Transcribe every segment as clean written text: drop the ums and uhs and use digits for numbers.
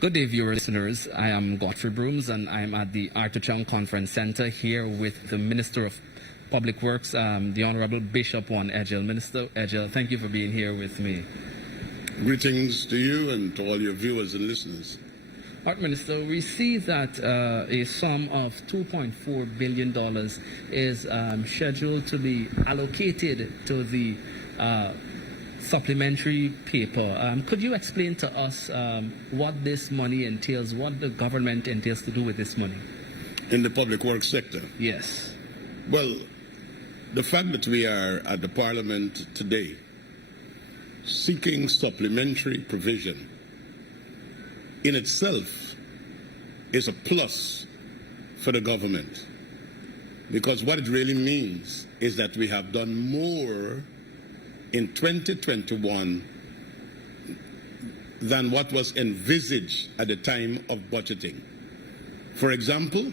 Good day, viewers, listeners. I am Godfrey Brooms, and I'm at the Arthur Chung Conference Center here with the Minister of Public Works, the Honorable Bishop Juan Edghill. Minister Edghill, thank you for being here with me. Greetings to you and to all your viewers and listeners. All right, Minister, we see that a sum of $2.4 billion is scheduled to be allocated to the supplementary paper. Could you explain to us what this money entails, what the government entails to do with this money? In the public works sector? Yes. Well, the fact that we are at the Parliament today seeking supplementary provision in itself is a plus for the government, because what it really means is that we have done more in 2021 than what was envisaged at the time of budgeting. For example,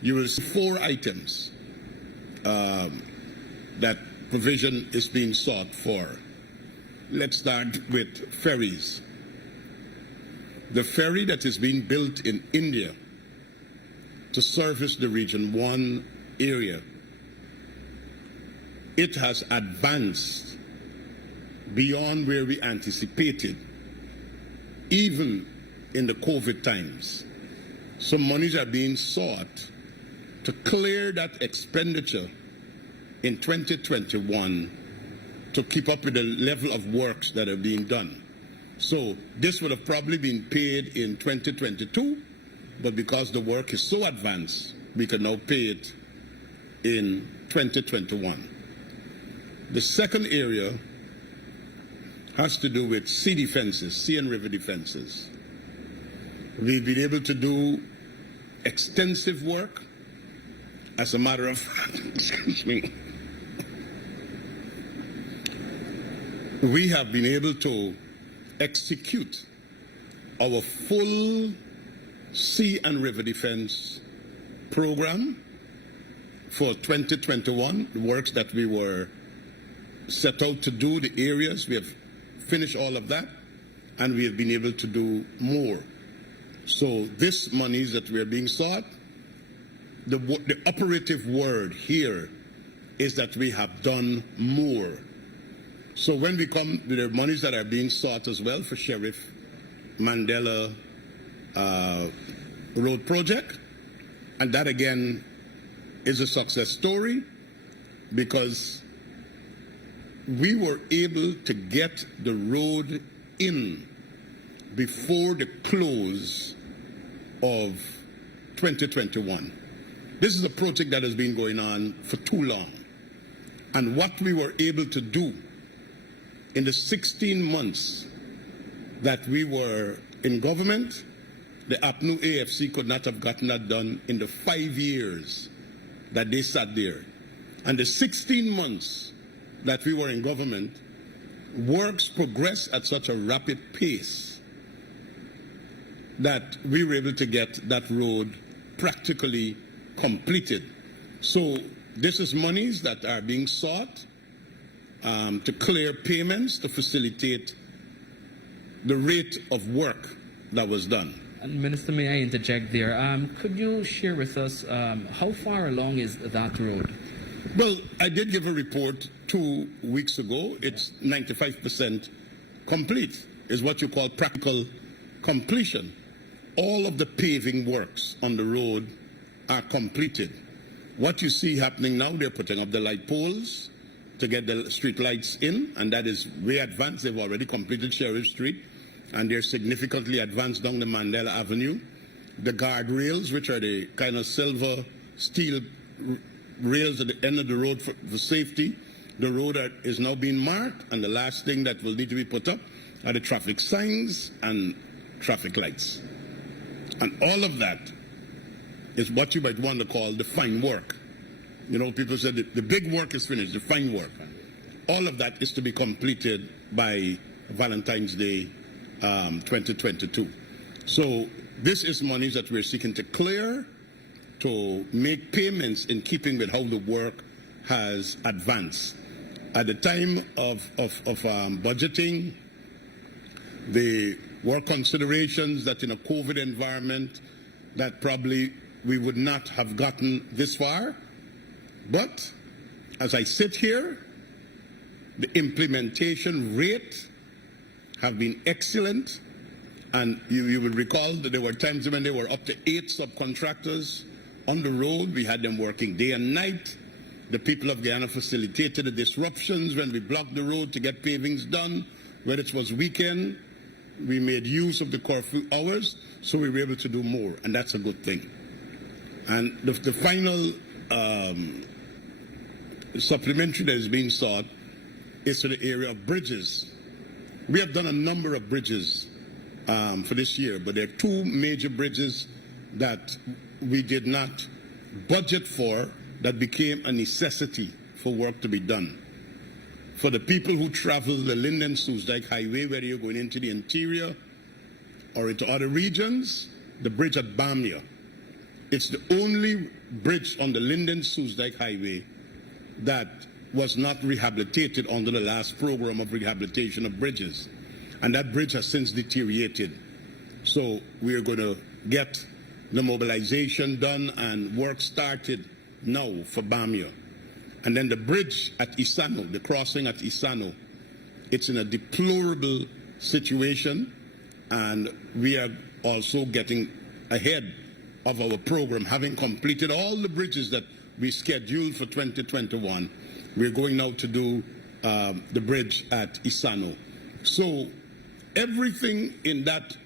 you will see 4 items that provision is being sought for. Let's start with ferries. The ferry that is being built in India to service the Region 1 area, it has advanced beyond where we anticipated, even in the COVID times. So monies are being sought to clear that expenditure in 2021 to keep up with the level of works that are being done. So this would have probably been paid in 2022, but because the work is so advanced, we can now pay it in 2021. The second area has to do with sea defenses, sea and river defenses. We've been able to do extensive work. As a matter of fact, excuse me, we have been able to execute our full sea and river defense program for 2021, the works that we were set out to do, the areas, we have finished all of that, and we have been able to do more. So this monies that we are being sought, the operative word here is that we have done more. So when we come to the monies that are being sought as well for Sheriff Mandela Road Project, and that again is a success story because we were able to get the road in before the close of 2021. This is a project that has been going on for too long. And what we were able to do in the 16 months that we were in government, the APNU AFC could not have gotten that done in the 5 years that they sat there. And the 16 months that we were in government, works progressed at such a rapid pace that we were able to get that road practically completed. So this is monies that are being sought to clear payments to facilitate the rate of work that was done. And Minister, may I interject there? Could you share with us how far along is that road? Well, I did give a report 2 weeks ago. It's 95% complete, is what you call practical completion. All of the paving works on the road are completed. What you see happening now, they're putting up the light poles to get the street lights in, and that is way advanced. They've already completed Sheriff Street, and they're significantly advanced down the Mandela Avenue. The guardrails, which are the kind of silver steel rails at the end of the road for safety, the road is now being marked, and the last thing that will need to be put up are the traffic signs and traffic lights. And all of that is what you might want to call the fine work. You know, people say the big work is finished, the fine work. All of that is to be completed by Valentine's Day 2022. So this is monies that we're seeking to clear, to make payments in keeping with how the work has advanced. At the time of budgeting, the were considerations that in a COVID environment that probably we would not have gotten this far. But as I sit here, the implementation rate have been excellent. And you will recall that there were times when there were up to 8 subcontractors on the road. We had them working day and night. The people of Guyana facilitated the disruptions when we blocked the road to get pavings done. When it was weekend, we made use of the curfew hours, so we were able to do more, and that's a good thing. And the final supplementary that is being sought is to the area of bridges. We have done a number of bridges for this year, but there are 2 major bridges that we did not budget for that became a necessity for work to be done. For the people who travel the Linden-Soesdijk Highway, whether you're going into the interior or into other regions, the bridge at Bamia. It's the only bridge on the Linden-Soesdijk Highway that was not rehabilitated under the last program of rehabilitation of bridges. And that bridge has since deteriorated. So we are going to get the mobilization done and work started now for Bamia. And then the bridge at Isano, the crossing at Isano, it's in a deplorable situation, and we are also getting ahead of our program, having completed all the bridges that we scheduled for 2021. We're going now to do the bridge at Isano. So everything in that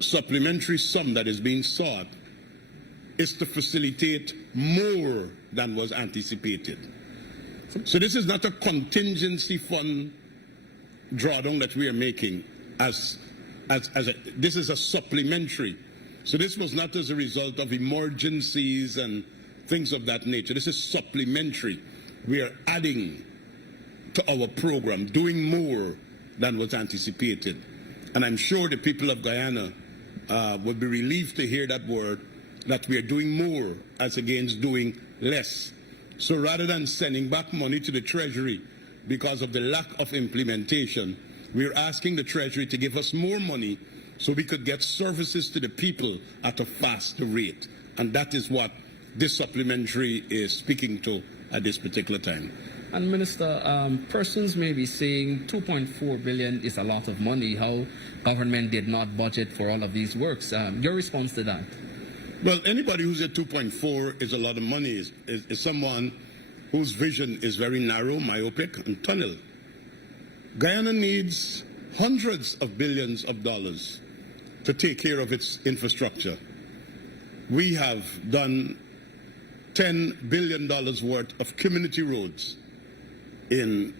supplementary sum that is being sought is to facilitate more than was anticipated. So this is not a contingency fund drawdown that we are making this is a supplementary. So this was not as a result of emergencies and things of that nature. This is supplementary. We are adding to our program, doing more than was anticipated. And I'm sure the people of Guyana will be relieved to hear that word, that we are doing more as against doing less. So rather than sending back money to the Treasury because of the lack of implementation, we're asking the Treasury to give us more money so we could get services to the people at a faster rate. And that is what this supplementary is speaking to at this particular time. And Minister, persons may be saying 2.4 billion is a lot of money. How government did not budget for all of these works. Your response to that? Well, anybody who's at 2.4 is a lot of money is someone whose vision is very narrow, myopic, and tunnel. Guyana needs hundreds of billions of dollars to take care of its infrastructure. We have done $10 billion worth of community roads in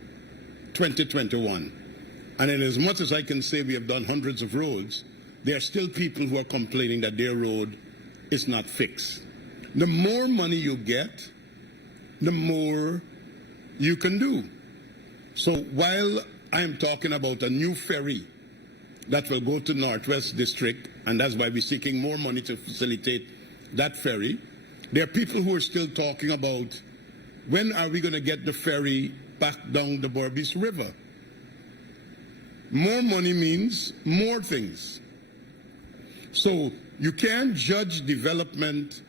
2021. And in as much as I can say we have done hundreds of roads, there are still people who are complaining that their road is not fixed. The more money you get, the more you can do. So while I am talking about a new ferry that will go to Northwest District, and that's why we're seeking more money to facilitate that ferry, there are people who are still talking about when are we going to get the ferry back down the Berbice River. More money means more things. So you can't judge development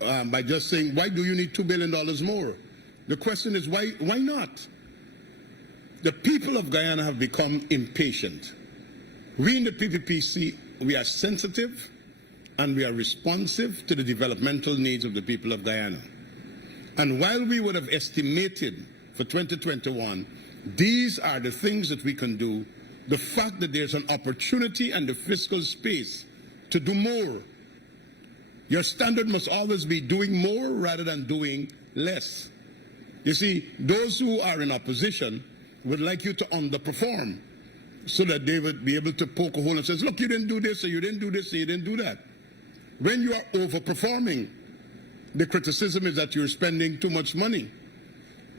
by just saying, why do you need $2 billion more? The question is, why not? The people of Guyana have become impatient. We in the PPPC, we are sensitive and we are responsive to the developmental needs of the people of Guyana. And while we would have estimated for 2021, these are the things that we can do, the fact that there's an opportunity and the fiscal space to do more. Your standard must always be doing more rather than doing less. You see, those who are in opposition would like you to underperform so that they would be able to poke a hole and say, look, you didn't do this, or you didn't do this, or you didn't do that. When you are overperforming, the criticism is that you're spending too much money.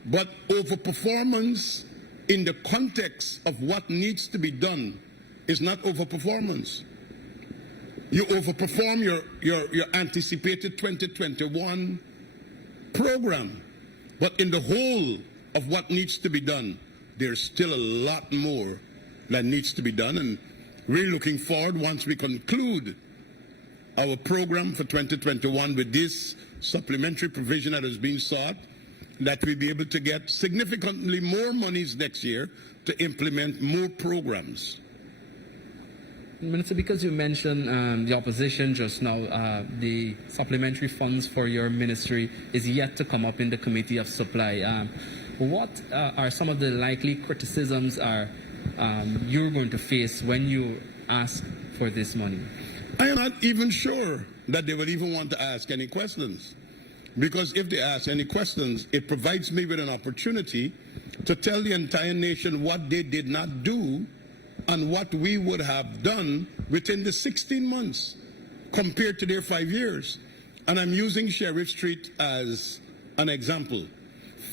But overperformance in the context of what needs to be done is not overperformance. You overperform your anticipated 2021 program. But in the whole of what needs to be done, there's still a lot more that needs to be done, and we're looking forward, once we conclude our program for 2021 with this supplementary provision that has been sought, that we'll be able to get significantly more monies next year to implement more programs. Minister, because you mentioned the opposition just now, the supplementary funds for your ministry is yet to come up in the Committee of Supply. What are some of the likely criticisms you're going to face when you ask for this money? I am not even sure that they will even want to ask any questions. Because if they ask any questions, it provides me with an opportunity to tell the entire nation what they did not do and what we would have done within the 16 months compared to their 5 years. And I'm using Sheriff Street as an example.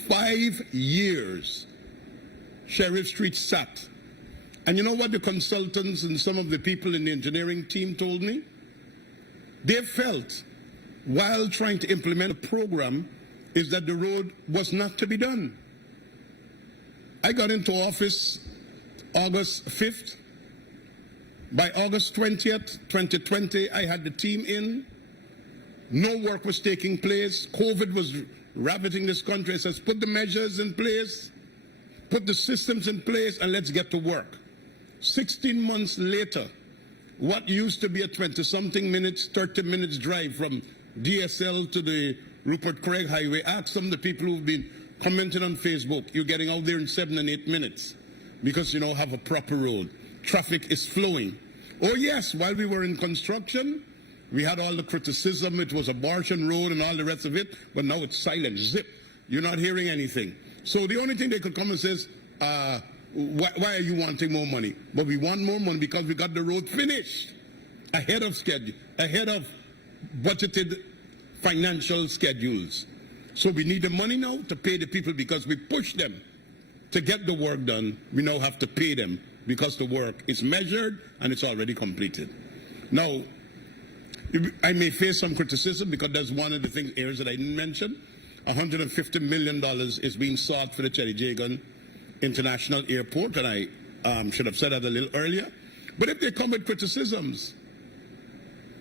5 years Sheriff Street sat. And you know what the consultants and some of the people in the engineering team told me? They felt, while trying to implement a program, is that the road was not to be done. I got into office August 5th. By August 20th, 2020, I had the team in. No work was taking place. COVID was ravaging this country. I says, put the measures in place, put the systems in place, and let's get to work. 16 months later, what used to be a 20-something minutes, 30 minutes drive from DSL to the Rupert Craig Highway, ask some of the people who've been commenting on Facebook, you're getting out there in 7 and 8 minutes because you don't have a proper road. Traffic is flowing. Oh yes, while we were in construction, we had all the criticism, it was a abortion road and all the rest of it, but now it's silent, zip. You're not hearing anything. So the only thing they could come and says, why are you wanting more money? But we want more money because we got the road finished ahead of schedule, ahead of budgeted financial schedules. So we need the money now to pay the people because we pushed them to get the work done. We now have to pay them because the work is measured and it's already completed. Now, I may face some criticism because that's one of the areas that I didn't mention. $150 million is being sought for the Chedijagan International Airport, and I should have said that a little earlier. But if they come with criticisms,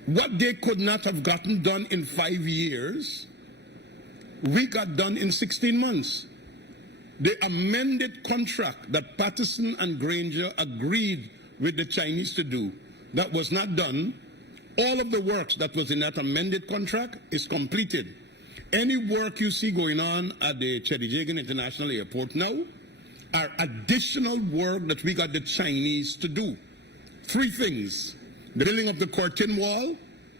what they could not have gotten done in 5 years, we got done in 16 months. The amended contract that Patterson and Granger agreed with the Chinese to do, that was not done. All of the works that was in that amended contract is completed. Any work you see going on at the Chedijagan International Airport now are additional work that we got the Chinese to do. 3 things. The building of the curtain wall,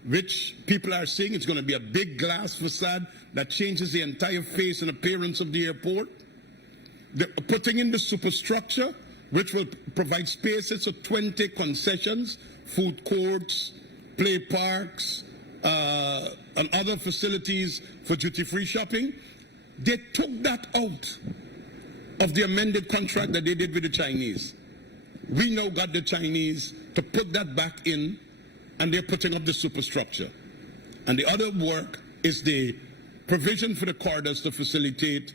which people are saying it's going to be a big glass facade that changes the entire face and appearance of the airport. Putting in the superstructure, which will provide spaces of 20 concessions, food courts, play parks, and other facilities for duty-free shopping. They took that out of the amended contract that they did with the Chinese. We now got the Chinese to put that back in, and they're putting up the superstructure. And the other work is the provision for the corridors to facilitate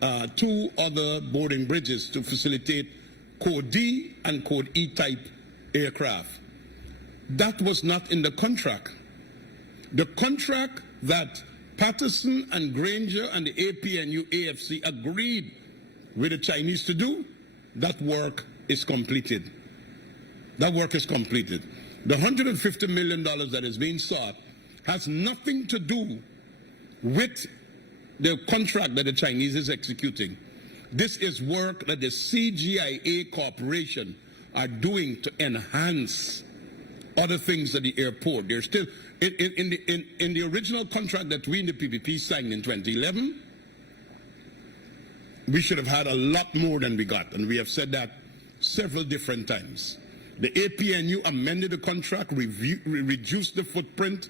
2 other boarding bridges to facilitate Code D and Code E type aircraft. That was not in the contract. The contract that Patterson and Granger and the APNU AFC agreed with the Chinese to do, that work is completed. That work is completed. The $150 million that is being sought has nothing to do with the contract that the Chinese is executing. This is work that the CGIA Corporation are doing to enhance other things at the airport. They're still, in the original contract that we in the PPP signed in 2011, we should have had a lot more than we got, and we have said that several different times. The APNU amended the contract, reduced the footprint.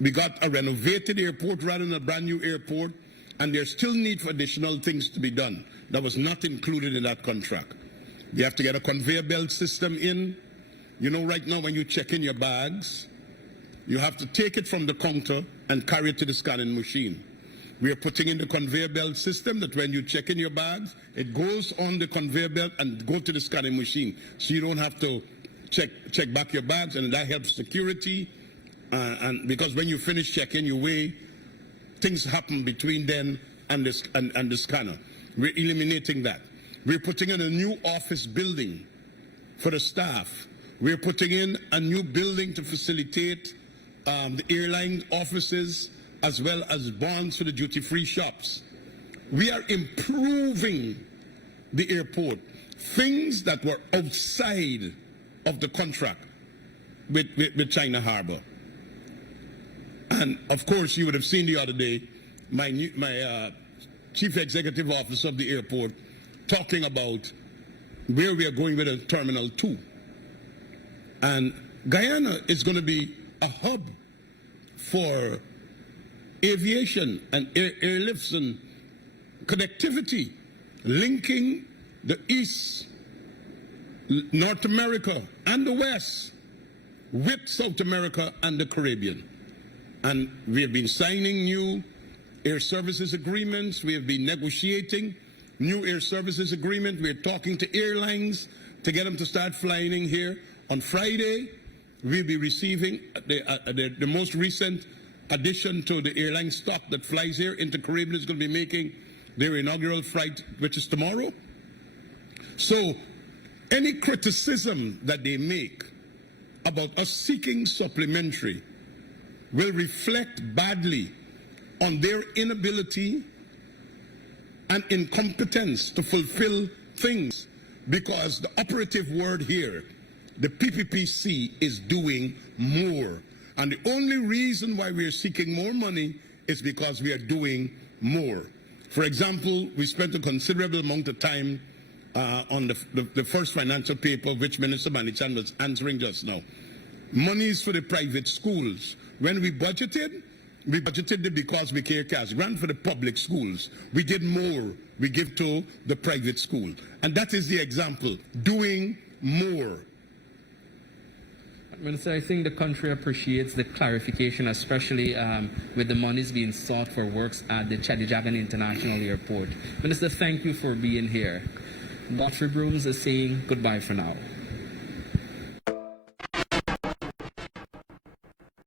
We got a renovated airport rather than a brand new airport, and there's still need for additional things to be done. That was not included in that contract. You have to get a conveyor belt system in. You know, right now when you check in your bags, you have to take it from the counter and carry it to the scanning machine. We are putting in the conveyor belt system that when you check in your bags, it goes on the conveyor belt and go to the scanning machine. So you don't have to check back your bags, and that helps security. And because when you finish checking, you weigh, things happen between then and the scanner. We're eliminating that. We're putting in a new office building for the staff. We're putting in a new building to facilitate the airline offices, as well as bonds for the duty-free shops. We are improving the airport. Things that were outside of the contract with China Harbor. And of course, you would have seen the other day, my chief executive officer of the airport talking about where we are going with a Terminal 2. And Guyana is going to be a hub for aviation and airlifts and connectivity, linking the East, North America, and the West with South America and the Caribbean. And we have been signing new air services agreements. We have been negotiating new air services agreement. We're talking to airlines to get them to start flying in here. On Friday, we'll be receiving the most recent addition to the airline stock that flies here. Into Caribbean is going to be making their inaugural flight, which is tomorrow. So any criticism that they make about us seeking supplementary will reflect badly on their inability and incompetence to fulfill things, because the operative word here, the PPPC, is doing more. And the only reason why we are seeking more money is because we are doing more. For example, we spent a considerable amount of time on the first financial paper, which Minister Manichan was answering just now. Monies for the private schools. When we budgeted it because we care cash grant for the public schools. We did more. We give to the private school. And that is the example, doing more. Minister, I think the country appreciates the clarification, especially with the monies being sought for works at the Chadijagan International Airport. Minister, thank you for being here. Godfrey Brooms is saying goodbye for now.